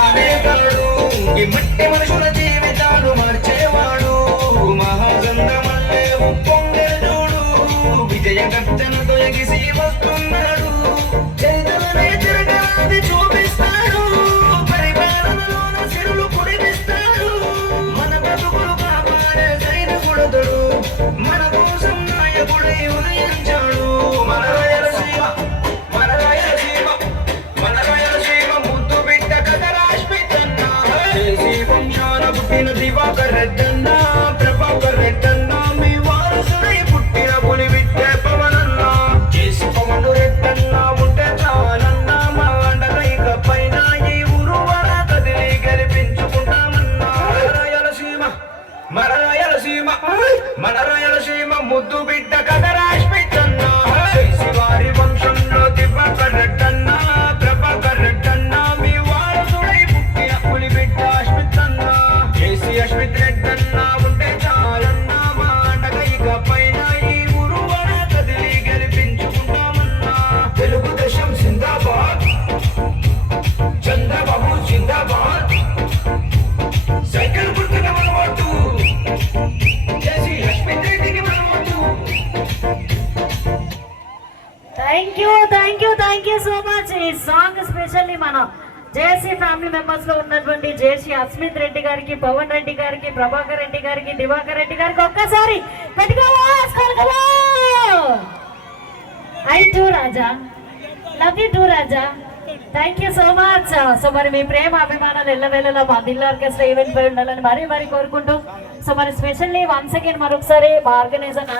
అనేవాడు. ఈ మట్టి మనుషుల జీవితాలు మార్చేవాడు మహాగంధమల్లే ఉప్పొంగెడు విజయ గర్జనతో తొలగిసి వస్తున్నాడు మన రాయలసీమ ముద్దు బిడ్డ కథ thank you thank you thank you so much ఈ సాంగ్ స్పెషల్లీ మన జేసీ ఫ్యామిలీ మెంబర్స్లో ఉన్నటువంటి జేసీ అస్మిత్ రెడ్డి గారికి పవన్ రెడ్డి గారికి ప్రభాకర్ రెడ్డి గారికి దివాకర్ రెడ్డి గారికి ఒక్కసారి I too Raja love you too Raja thank you so much so మరి మీ ప్రేమ అభిమానాలు ఎల్లవేళలా మా దిల్ ఆర్కెస్ట్రా ఈవెంట్ పై ఉండాలని మరీ మరీ కోరుకుంటూ సో మరి స్పెషల్లీ వన్స్ అగైన్ మరొకసారి మా ఆర్గనైజర్